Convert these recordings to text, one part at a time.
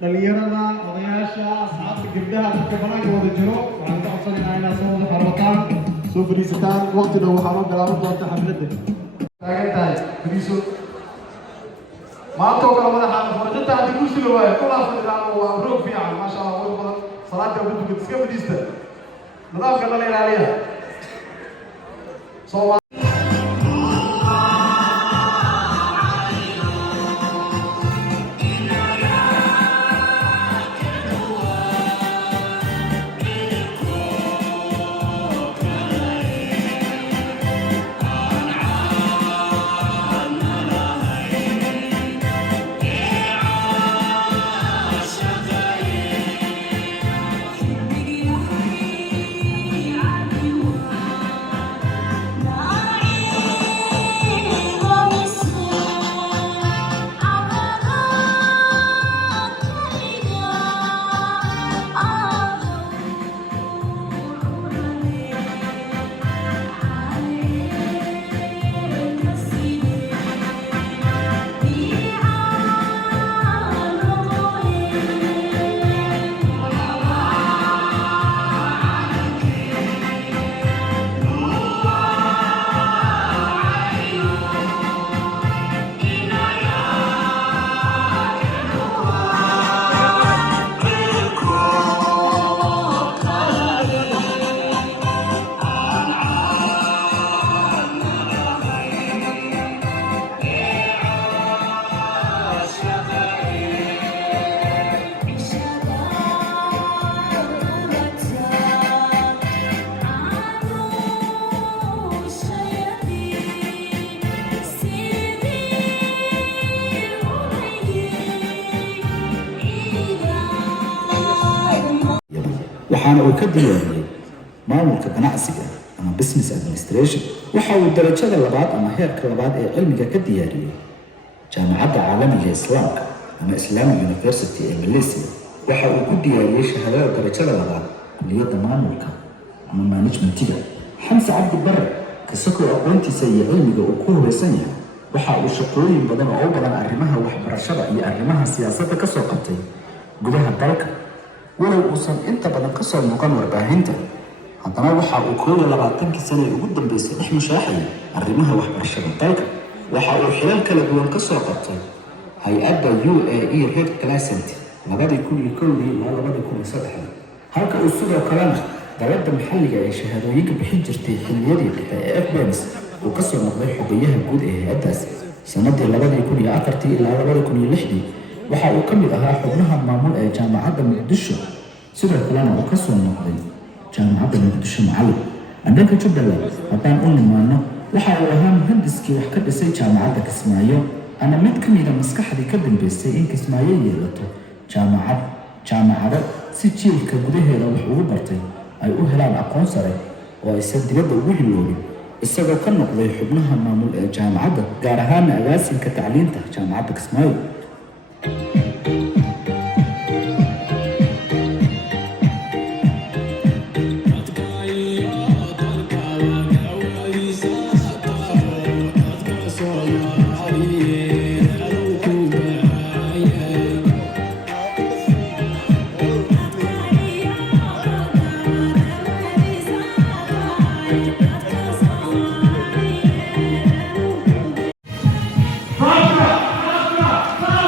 dhalinyarada odayaasha asxaabta gabdhaha dadka banaanka wada jiro waxaan ka codsanaynaa inaad soo wada xarootaan soo fadhiisataan waqti dhow waxaa loo bilaaban doonta xafladda taagan tahay fadhiiso maanta oo kale madaxaana farajinta haddii ku sula waayo kulaa fadhidaano waa roog fiican maasha allah way badan salaada ugu tukad iska fadhiista nidaamka la ilaaliya waxaana uu ka diyaariyey maamulka ganacsiga ama business administration waxa uu darajada labaad ama heerka labaad ee cilmiga ka diyaariyey jaamacadda caalamiga islaamka ama Islamic University ee Malaysia waxa uu ku diyaariyey shahaadada darajada labaad kulliyadda maamulka ama managementiga xamse cabdi bare kasoo aqoontiisa iyo cilmiga uu ku hubeysan yahay waxa uu shaqooyin badan oo u badan arrimaha waxbarashada iyo arrimaha siyaasadda ka soo qabtay gudaha dalka walow uusan inta badan ka soo muuqan warbaahinta haddana waxa uu 22 sano ugu dambeysay dhex mushaaxay arrimaha waxbarashada dalka waxa uu xilal kala duwan ka soo qabtay hay-adda UAE Red Crescent 2001 ilaa 2003 halka uu sidoo kalena dowladda maxalliga ee shahaadooyinka bixin jirtay xilliyadii dhexe ee FBS uu ka soo noqday xogayaha guud ee hay'addaas sanadii 2004 ilaa 2006 waxa uu ka mid ahaa xubnaha maamul ee jaamacadda Muqdisho sidoo kalena uu ka soo noqday jaamacadda Muqdisho macallin dhanka Jubbaland haddaan u nimaano waxa uu ahaa muhandiskii wax ka dhisay jaamacadda Kismaayo ana mid ka mid ah maskaxdii ka dambeysay in Kismaayo yeelato jaamacado si jiilka gudaheeda wax ugu bartay ay u helaan aqoon sare oo aysan dibadda ugu hiloobin isagoo ka noqday xubnaha maamul ee jaamacadda gaar ahaan agaasinka tacliinta jaamacadda Kismaayo Fabra!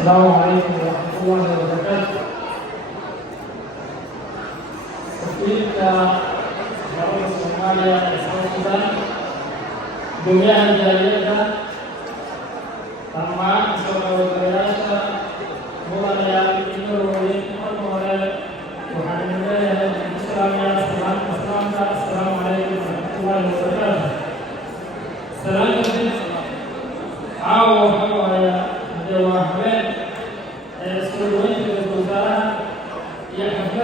السلام عليكم ورحمة الله وبركاته. Kita Bapak Somalia Sudan dunia jaya sama saudara-saudara mulai yang itu سلوين في الوزارة يحفظ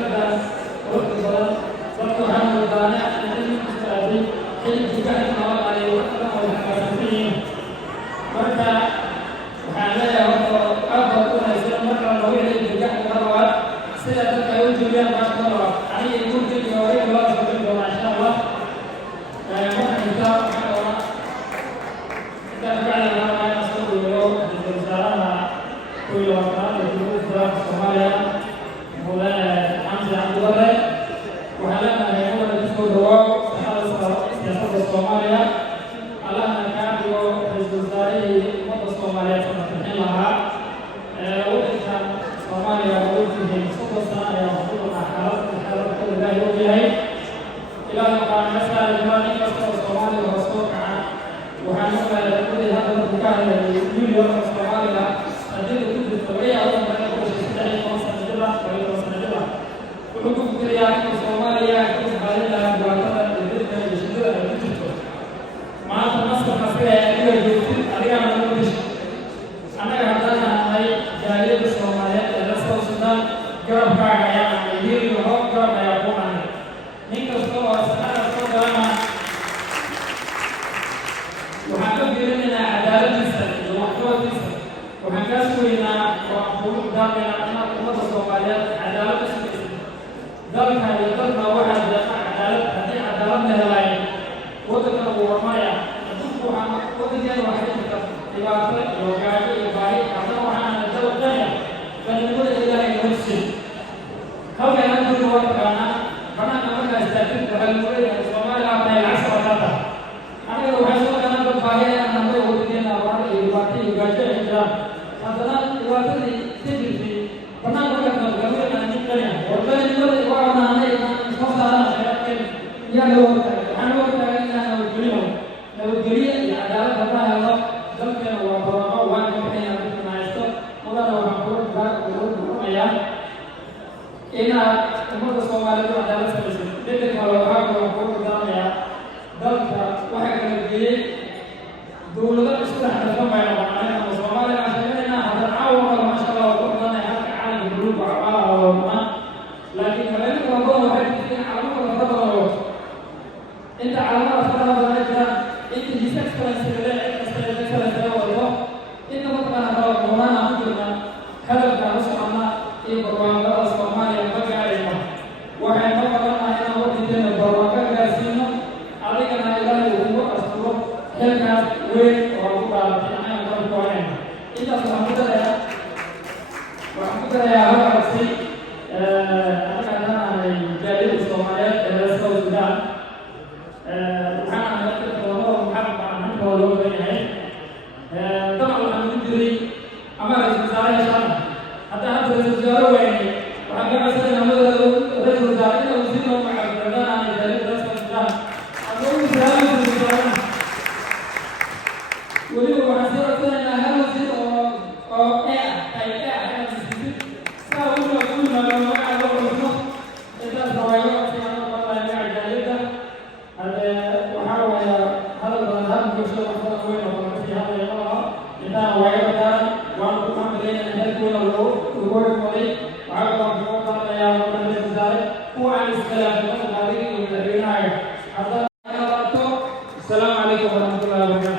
وقت وقت عام الوزارة أن تستعد حين تجاه المواد عليه وقت والحاسبين مرتا وحاليا أفضل أن يصير مرة طويلة تجاه المواد سنة تكون جميع ما شاء الله عليه يكون في يوريك الله سبحانه ما شاء الله مرة كتاب كتاب فعلا ما يصير اليوم في الوزارة كل وقت في الصوماليا مولانا حمزة عبد الله وعلمنا أن يكون الدكتور رواق سياسة الصوماليا علمنا كان في الوزارة مدة الصوماليا سنتين لها وإذا الصوماليا وجودهم 6 سنة يوم حالات كل الله يوجهه إلى أن قام مسألة الجمالي كسر الصومالي والرسول وحنوما لكل هذا المكان اليوم الصومالي أدل كل الطبيعة وما يقول شيء مصر نجبة ويوم نجبة وحكم كريات الصومالية كل هذه البلاد الذين يشتغلون بالجسد مع مصر خفية إلى الجسد أريد أن أقول أنا هذا هاي جالية الصومالية الرسول السودان جرب كايا يدير له جرب يا بومان نيك الصوم سنة الصوم وحكم بيننا عدالة السنة وحكم السنة وحكاسوينا وحكم دامنا أن أمة الصومالية عدالة السنة ذلك يقدم واحد عدالة هذه عدالة نهائية وذكر ومايا نشوفها وذكر واحد إبادة يوجد إبادة هذا واحد الدولة الثانية فنقول إلى المسجد هذا نقول وقتنا فأنا كمان أستفيد بهالمرة الصومالية من العصر هذا أنا لو حصل أنا بالفاهية أنا نقول وذكرنا واحد إبادة يوجد إجرام هذا إبادة تجري فأنا أقول لك نقول أنا نتكلم والله نقول وأنا أنا مصدر يا لو أنا وقتها أنا لو الجريء العدالة تبعها الله ذلك هو برما وأنا كمان أقول ما يستوى ولا لو هقول ذاك وقول يا إن أمور الصومالية عدالة سلسلة لذلك لو هقول ذاك يا ذلك واحد من الجريء دولة إسرائيل حدثوا معنا وأنا الصومالية عشان هذا عاون ما شاء الله وقلنا هذا عالم الجروب وعمارة لكن كمان الموضوع واحد في عمارة الخطر أنت عمارة الخطر انت جسمك سلسلة سلسلة والله انت مطلع هذا وما نقولنا هذا كان سبحانه يبرم الله سبحانه يبقى علينا وحين نقولنا هنا وقتنا البرمجة جالسين علينا إلى الأمور أسطور هلك وين وربنا تنعم بالقوانين إذا سبحانه وحنا يا هذا الشيء أنا جالس الصوماليات الرسول السودان وحنا نتكلم محمد ولو بيني طبعا الحمد لله أمر الوزارة شان حتى هذا الوزارة ويني وحنا مثلا نقول الوزارة إنه وزير مع البلدان عن ذلك رسم السودان أقول الوزارة ولو وزير مثلا هذا وزير أو أي هذا وزير سأقول كل ما لو ما على الرسم إذا سوينا في أمر الله يعلم ذلك هذا وحاول هذا البلدان يشتغل في هذا الأمر إذا وعيدا وأنتم بين الهدوء والوقوع المولي وعقب الوقوع يا رب العالمين هو عن السلام عليكم والرعاية السلام عليكم ورحمة الله وبركاته.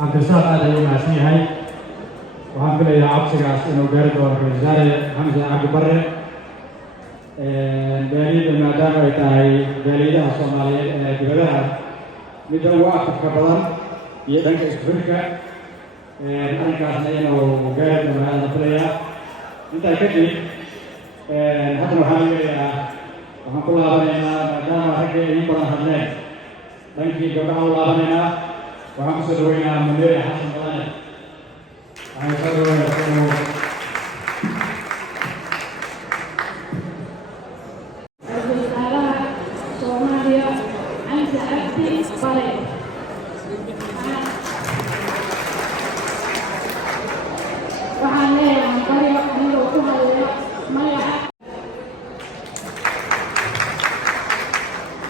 عبد الرزاق هذا يوم عسني waxaan filayaa cabsigaas inuu gaari doono ra-iisul wasaare xamse cabdi barre baaliyada maadaama ay tahay baaliyadaha soomaaliyeed ee dibadaha midda ugu afafka badan iyo dhanka isku xidhka arrinkaasna inuu gaari doono ayaan filayaa intaa kadib haddana waxaan leeyahaa waxaan ku laabanaynaa maadaama ragga ay in badan hadleen dhankii gabdhaha u laabanaynaa waxaan kusoo dhaweynaa mundeere xasan badane waxaan leeyahay baryo anigoo ku hadlaya magaca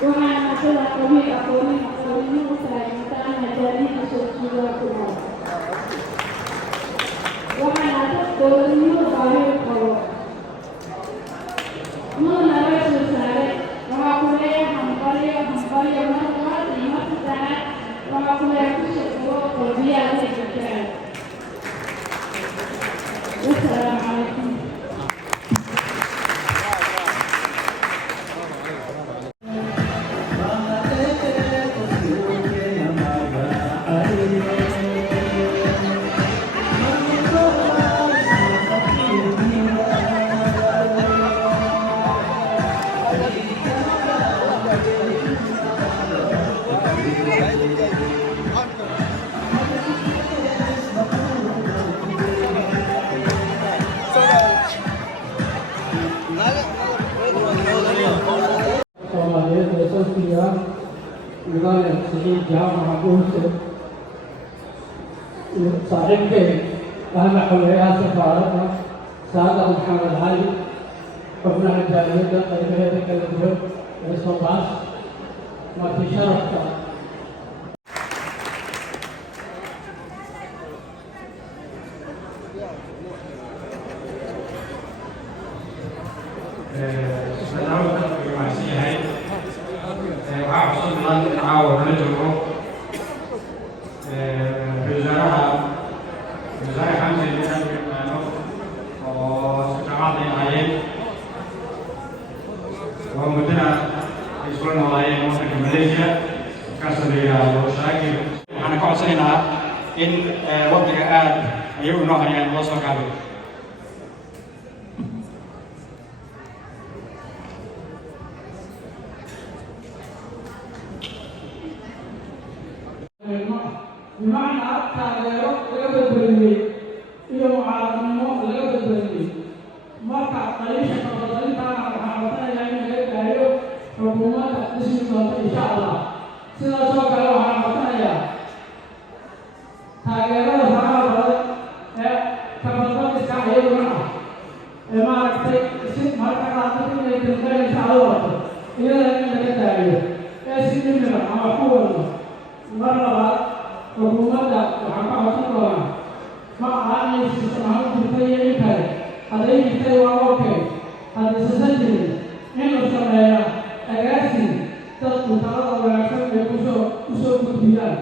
waxaana sida qabiil aqoonimo u tahay intaan majaaliida soojiidaa ku nool waxaana dad dowladnimo baahi qabo mudana ra-iisul wasaare waxaa ku leeyahay hambalyo mar labaad iyo mar saddexaad waxaa ku leeyahay ku shaqeeyo qalbiyaha la jecel والسلام عليكم نظام الصعيد جامعة بوسط صاحبك أهم حولها سفارتنا سادة محمد علي حكمنا الجالية قيمة الدول الصباح ما في شرف waxaan ka codsanaynaa in waqtiga aad ayagu noo hayaan loo soo gaabiyo بمعنى taageero laga badbaadiyey iyo mucaaradnimo laga badbaadiyey marka qaliisha qabadalintaana waxaan codsanayaa in laga gaariyo xukuumadda dhismi doonta insha allah sidaas oo kale waxaan codsanayaa taageerada faraha badan ee kabadbadiska iyaduna ah ee maaragtay si marka qaadada inay tilmaanaysa adu wato iyada in laga gaariyo ee si dhimira ama ku wadno mar labaad xukuumadda waxaan ka codsan doonaa ma aha inay sistamaha u jirtay iyo in kale hadday jirtay waa okay haddaysasan jirin in la sameeya agaasin dadku talada wanaagsan ay kusoo gudbiyaan